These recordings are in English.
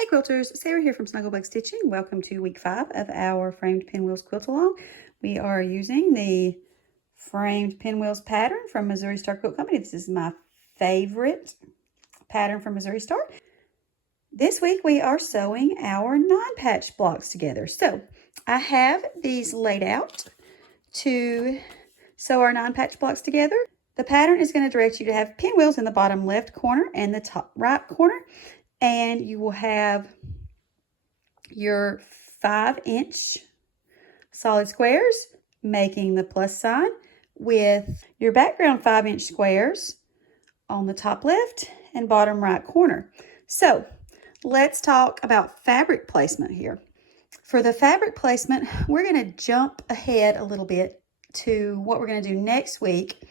Hey quilters, Sarah here from Snugglebug Stitching. Welcome to week 5 of our framed pinwheels quilt along. We are using the framed pinwheels pattern from Missouri Star Quilt Company. This is my favorite pattern from Missouri Star. This week we are sewing our 9-patch blocks together. So I have these laid out to sew our 9-patch blocks together. The pattern is going to direct you to have pinwheels in the bottom left corner and the top right corner. And you will have your 5-inch solid squares making the plus sign with your background 5-inch squares on the top left and bottom right corner. So let's talk about fabric placement here. For the fabric placement, we're going to jump ahead a little bit to what we're going to do next week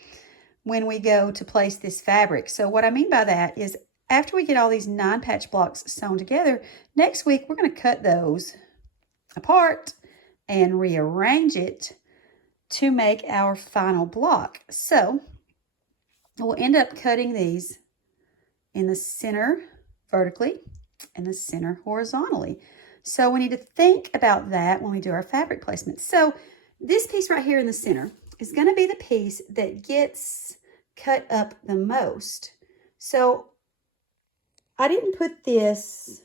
when we go to place this fabric. So what I mean by that is after we get all these 9-patch blocks sewn together, next week we're going to cut those apart and rearrange it to make our final block. So we'll end up cutting these in the center vertically and the center horizontally. So we need to think about that when we do our fabric placement. So this piece right here in the center is going to be the piece that gets cut up the most. So I didn't put this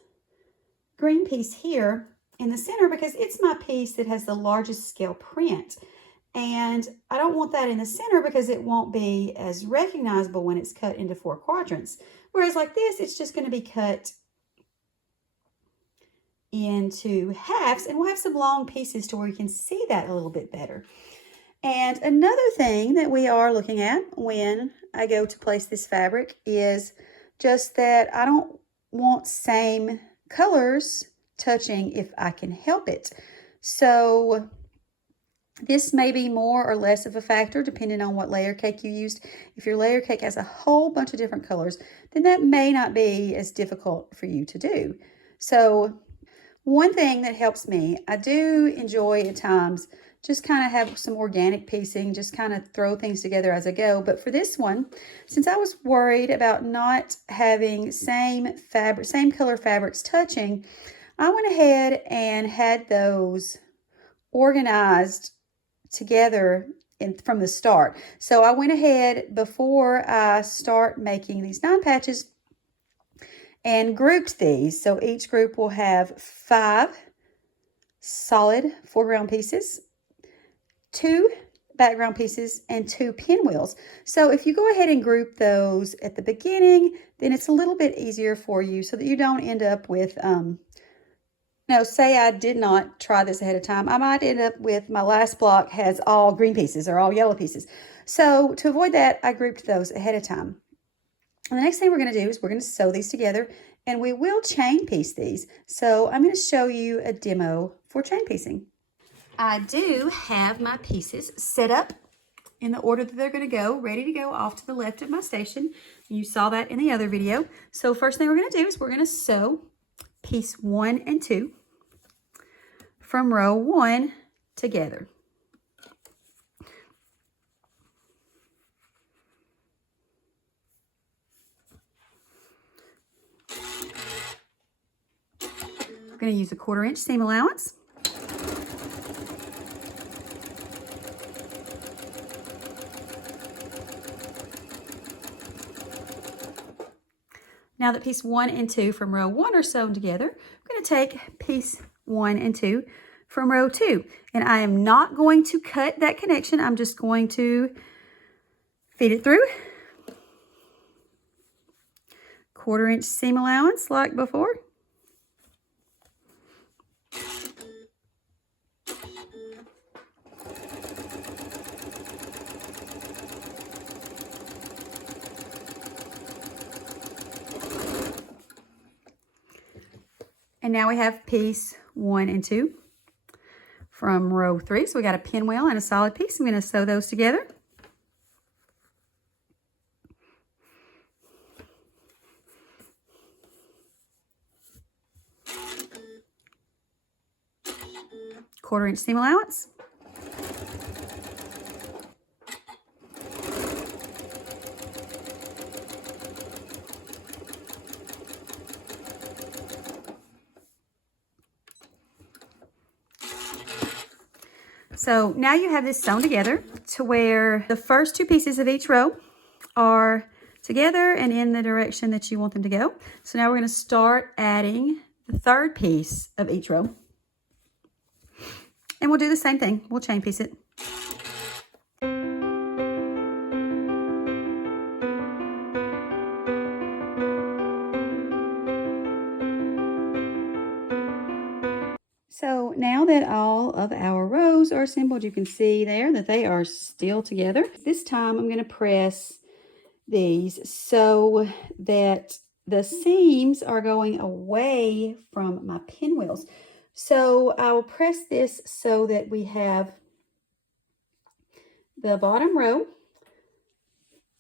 green piece here in the center because it's my piece that has the largest scale print. And I don't want that in the center because it won't be as recognizable when it's cut into 4 quadrants. Whereas like this, it's just going to be cut into halves, and we'll have some long pieces to where you can see that a little bit better. And another thing that we are looking at when I go to place this fabric is just that I don't want same colors touching if I can help it. So this may be more or less of a factor depending on what layer cake you used. If your layer cake has a whole bunch of different colors, then that may not be as difficult for you to do. So one thing that helps me, I do enjoy at times just kind of have some organic piecing, just kind of throw things together as I go. But for this one, since I was worried about not having same color fabrics touching, I went ahead and had those organized together from the start. So I went ahead before I start making these 9 patches and grouped these. So each group will have 5 solid foreground pieces, 2 background pieces, and 2 pinwheels. So if you go ahead and group those at the beginning, then it's a little bit easier for you so that you don't end up with, say I did not try this ahead of time, I might end up with my last block has all green pieces or all yellow pieces. So to avoid that, I grouped those ahead of time. And the next thing we're going to do is we're going to sew these together, and we will chain piece these. So I'm going to show you a demo for chain piecing. I do have my pieces set up in the order that they're going to go, ready to go off to the left of my station. You saw that in the other video. So first thing we're going to do is we're going to sew piece 1 and 2 from row 1 together. We're going to use a 1/4-inch seam allowance. Now that piece 1 and 2 from row 1 are sewn together, I'm going to take piece 1 and 2 from row 2. And I am not going to cut that connection. I'm just going to feed it through. 1/4-inch seam allowance like before. And now we have piece 1 and 2 from row 3. So we got a pinwheel and a solid piece. I'm going to sew those together. Quarter-inch seam allowance. So now you have this sewn together to where the first two pieces of each row are together and in the direction that you want them to go. So now we're going to start adding the third piece of each row. And we'll do the same thing. We'll chain piece it. So now that all of our rows are assembled, you can see there that they are still together. This time I'm going to press these so that the seams are going away from my pinwheels. So I will press this so that we have the bottom row.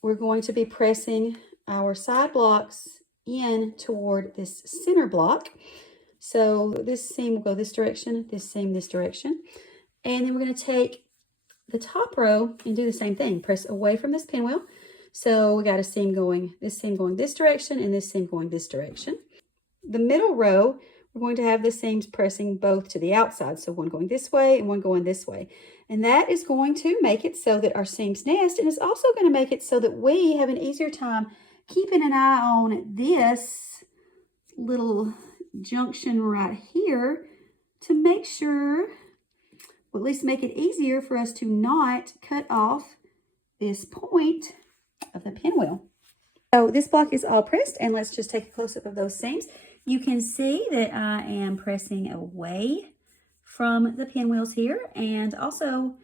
We're going to be pressing our side blocks in toward this center block. So this seam will go this direction, this seam this direction. And then we're going to take the top row and do the same thing. Press away from this pinwheel. So we got a seam going this direction and this seam going this direction. The middle row, we're going to have the seams pressing both to the outside. So one going this way and one going this way. And that is going to make it so that our seams nest, and it's also going to make it so that we have an easier time keeping an eye on this little junction right here to make sure, or at least make it easier for us to not cut off this point of the pinwheel. So this block is all pressed, and let's just take a close-up of those seams. You can see that I am pressing away from the pinwheels here, and also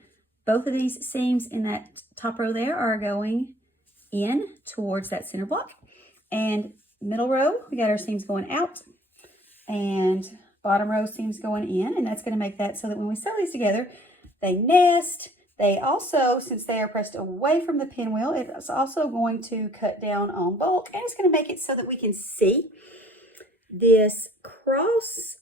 both of these seams in that top row there are going in towards that center block. And middle row, we got our seams going out, and bottom row seams going in, and that's going to make that so that when we sew these together, they nest. They also, since they are pressed away from the pinwheel, it's also going to cut down on bulk, and it's going to make it so that we can see this cross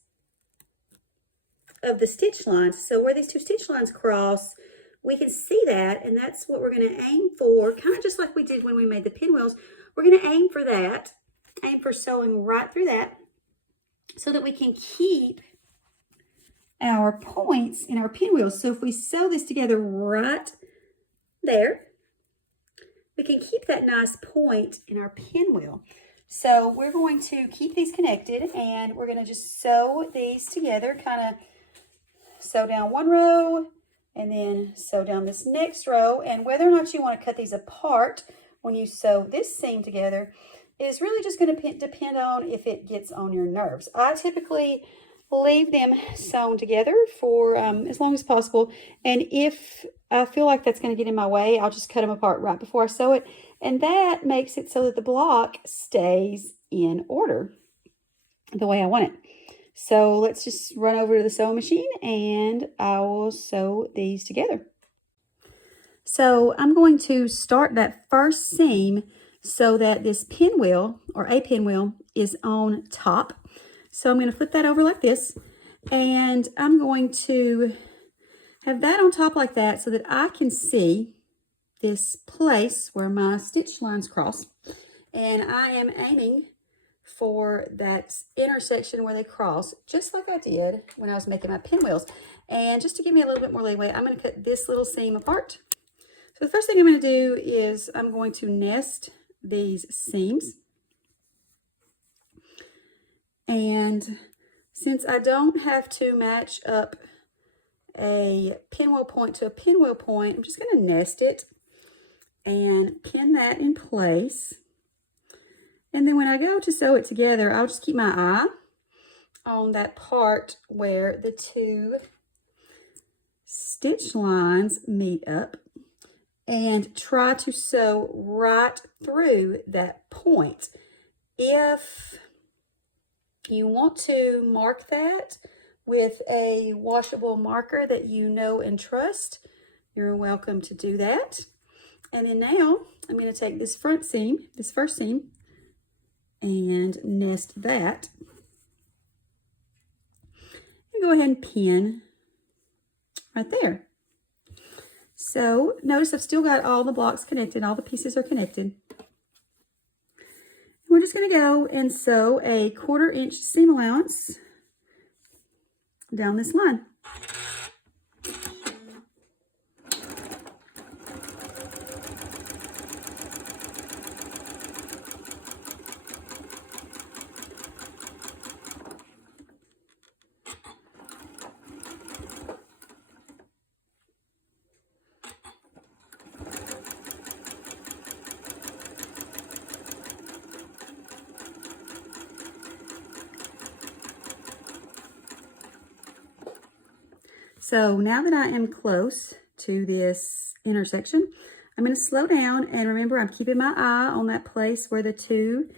of the stitch lines. So where these two stitch lines cross, we can see that, and that's what we're going to aim for, kind of just like we did when we made the pinwheels. We're going to aim for that, aim for sewing right through that, so that we can keep our points in our pinwheels. So if we sew this together right there, we can keep that nice point in our pinwheel. So we're going to keep these connected, and we're going to just sew these together, kind of sew down one row and then sew down this next row. And whether or not you want to cut these apart when you sew this seam together is really just going to depend on if it gets on your nerves. I typically leave them sewn together for as long as possible, and if I feel like that's going to get in my way, I'll just cut them apart right before I sew it, and that makes it so that the block stays in order the way I want it. So let's just run over to the sewing machine and I will sew these together. So I'm going to start that first seam so that this pinwheel, or a pinwheel, is on top. So I'm going to flip that over like this, and I'm going to have that on top like that so that I can see this place where my stitch lines cross. And I am aiming for that intersection where they cross, just like I did when I was making my pinwheels. And just to give me a little bit more leeway, I'm going to cut this little seam apart. So the first thing I'm going to do is I'm going to nest these seams. And since I don't have to match up a pinwheel point to a pinwheel point, I'm just going to nest it and pin that in place. And then when I go to sew it together, I'll just keep my eye on that part where the two stitch lines meet up and try to sew right through that point. If you want to mark that with a washable marker that you know and trust, you're welcome to do that. And then now I'm going to take this front seam, this first seam, and nest that. And go ahead and pin right there. So notice I've still got all the blocks connected, all the pieces are connected. We're just going to go and sew a 1/4 inch seam allowance down this line. So now that I am close to this intersection, I'm going to slow down, and remember, I'm keeping my eye on that place where the two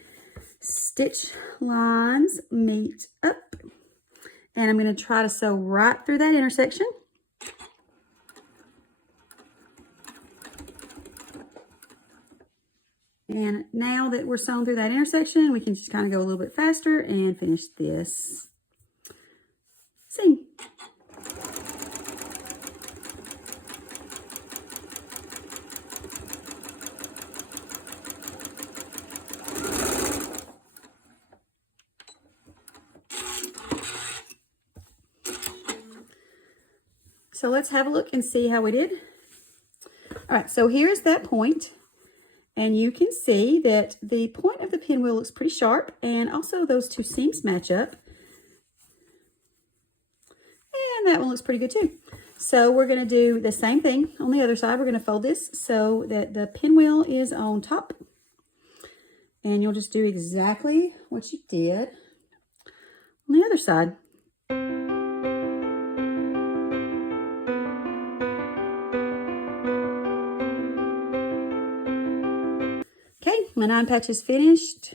stitch lines meet up. And I'm going to try to sew right through that intersection. And now that we're sewn through that intersection, we can just kind of go a little bit faster and finish this seam. So let's have a look and see how we did. All right, so here's that point. And you can see that the point of the pinwheel looks pretty sharp, and also those two seams match up. And that one looks pretty good too. So we're going to do the same thing on the other side. We're going to fold this so that the pinwheel is on top. And you'll just do exactly what you did on the other side. Okay, my 9 patches finished.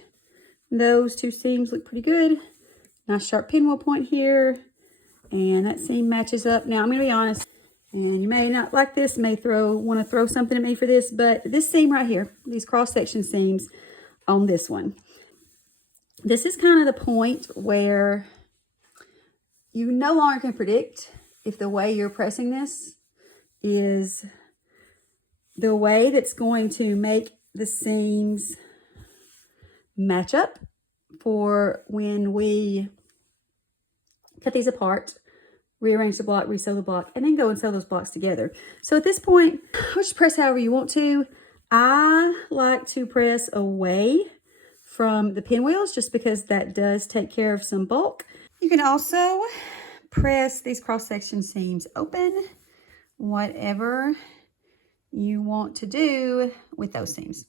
Those two seams look pretty good. Nice sharp pinwheel point here. And that seam matches up. Now, I'm going to be honest, and you may not like this, may want to throw something at me for this, but this seam right here, these cross-section seams on this one, this is kind of the point where you no longer can predict if the way you're pressing this is the way that's going to make the seams match up for when we cut these apart, rearrange the block, resew the block, and then go and sew those blocks together. So at this point, just press however you want to. I like to press away from the pinwheels just because that does take care of some bulk. You can also press these cross-section seams open, whatever you want to do with those seams.